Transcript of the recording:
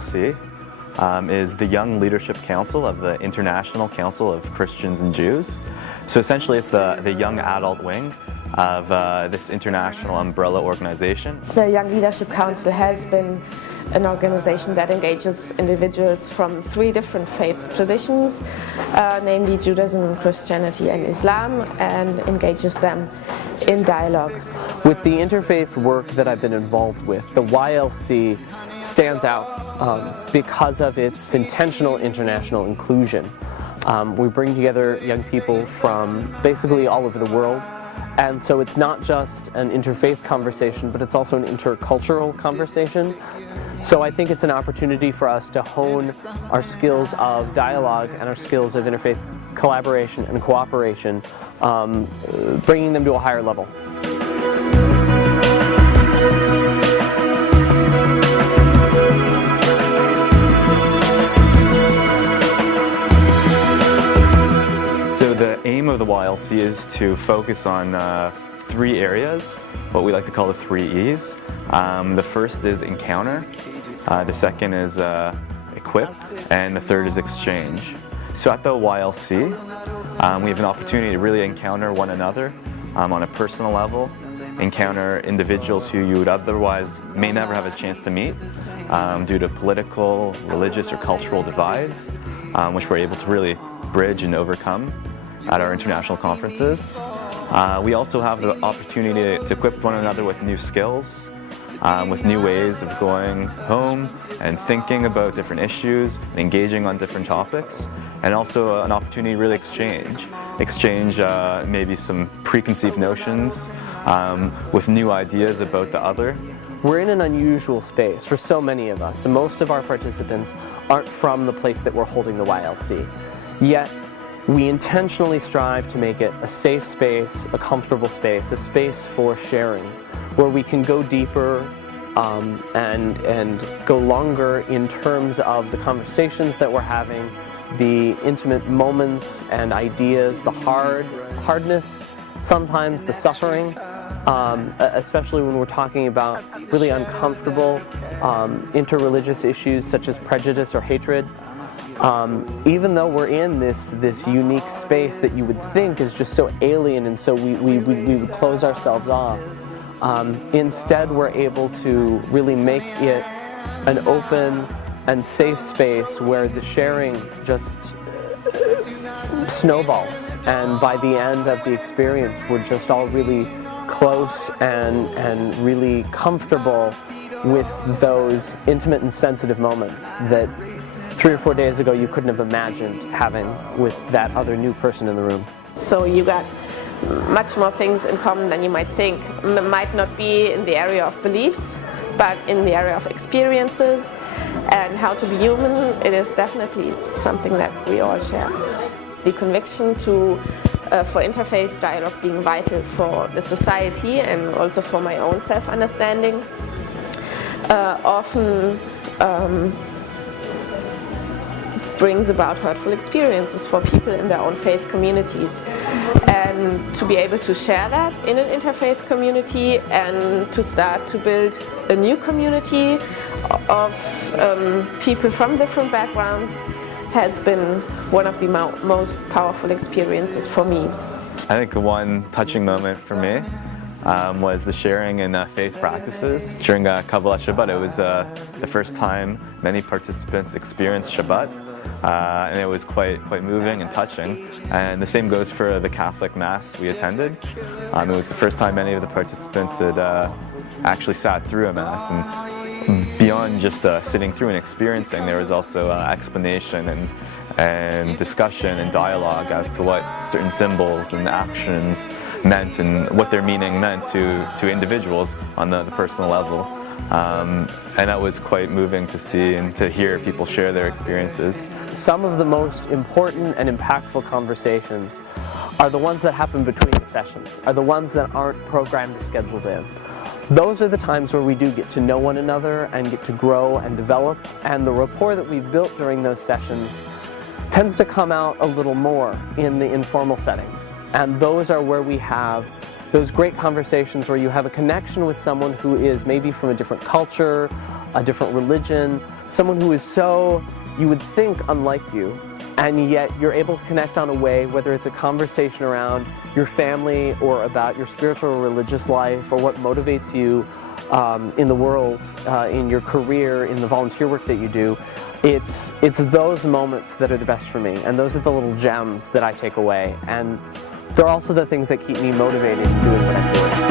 YLC is the Young Leadership Council of the International Council of Christians and Jews. So essentially it's the young adult wing of this international umbrella organization. The Young Leadership Council has been an organization that engages individuals from 3 different faith traditions, namely Judaism, Christianity and Islam, and engages them in dialogue. With the interfaith work that I've been involved with, the YLC stands out because of its intentional international inclusion. We bring together young people from basically all over the world, and so it's not just an interfaith conversation, but it's also an intercultural conversation. So I think it's an opportunity for us to hone our skills of dialogue and our skills of interfaith collaboration and cooperation, bringing them to a higher level. So the aim of the YLC is to focus on 3 areas, what we like to call the 3 E's. The first is encounter, the second is equip, and the third is exchange. So at the YLC, we have an opportunity to really encounter one another on a personal level, encounter individuals who you would otherwise may never have a chance to meet due to political, religious, or cultural divides, which we're able to really bridge and overcome at our international conferences. We also have the opportunity to equip one another with new skills, with new ways of going home and thinking about different issues and engaging on different topics, and also an opportunity to really exchange maybe some preconceived notions with new ideas about the other. We're in an unusual space for so many of us, and most of our participants aren't from the place that we're holding the YLC. Yet, we intentionally strive to make it a safe space, a comfortable space, a space for sharing, where we can go deeper and go longer in terms of the conversations that we're having, the intimate moments and ideas, the hardness, sometimes the suffering, especially when we're talking about really uncomfortable interreligious issues such as prejudice or hatred. Even though we're in this unique space that you would think is just so alien, and so we would close ourselves off, instead we're able to really make it an open and safe space where the sharing just snowballs, and by the end of the experience we're just all really close and really comfortable with those intimate and sensitive moments that 3 or 4 days ago you couldn't have imagined having with that other new person in the room. So you got much more things in common than you might think. It might not be in the area of beliefs, but in the area of experiences and how to be human, it is definitely something that we all share. The conviction for interfaith dialogue being vital for the society and also for my own self-understanding often brings about hurtful experiences for people in their own faith communities. And to be able to share that in an interfaith community and to start to build a new community of people from different backgrounds has been one of the most powerful experiences for me. I think one touching moment for me was the sharing in faith practices during Kabbalat Shabbat. It was the first time many participants experienced Shabbat, and it was quite moving and touching. And the same goes for the Catholic Mass we attended. It was the first time many of the participants had actually sat through a Mass, and beyond just sitting through and experiencing, there was also explanation and discussion and dialogue as to what certain symbols and actions meant and what their meaning meant to individuals on the personal level. And that was quite moving to see and to hear people share their experiences. Some of the most important and impactful conversations are the ones that happen between the sessions, are the ones that aren't programmed or scheduled in. Those are the times where we do get to know one another and get to grow and develop, and the rapport that we've built during those sessions tends to come out a little more in the informal settings. And those are where we have those great conversations where you have a connection with someone who is maybe from a different culture a different religion, someone who is so, you would think, unlike you, and yet you're able to connect on a way, whether it's a conversation around your family or about your spiritual or religious life or what motivates you in the world, in your career, in the volunteer work that you do. It's those moments that are the best for me, and those are the little gems that I take away, and they're also the things that keep me motivated in doing what I'm doing.